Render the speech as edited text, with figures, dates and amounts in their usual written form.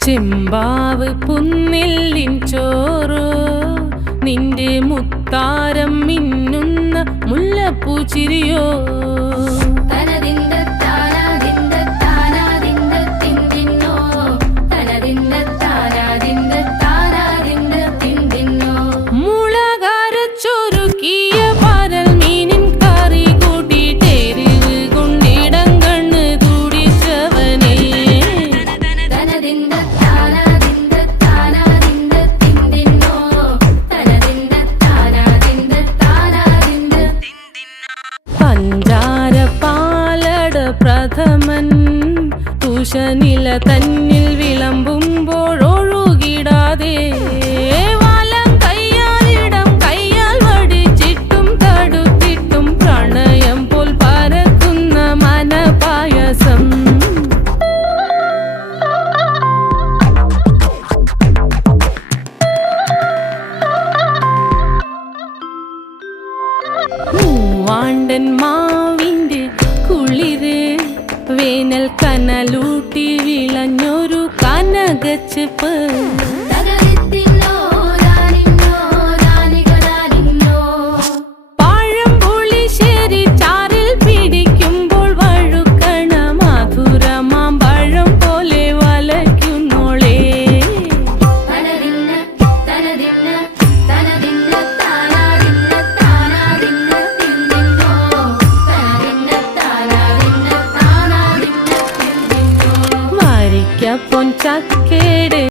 ചെമ്പാവ് പുന്നെല്ലിൻ ചോറോ നിന്റെ മുത്താരം മിന്നുന്ന മുല്ലപ്പൂച്ചിരിയോ പഞ്ചാര പാലട പ്രഥമൻ തുഷനില തന്നിൽ വിളമ്പുമ്പോഴൊഴുകിടാതെ വലം കയ്യാലിടം കയ്യാൽ വടിച്ചിട്ടും തടുത്തിട്ടും പ്രണയം പോൽ പരക്കുന്ന മനപായസം മൂവാണ്ടൻ മാവിൻ്റെ കുളിര് വേനൽ കനലൂട്ടി വിളഞ്ഞൊരു കനകച്ചെപ്പ്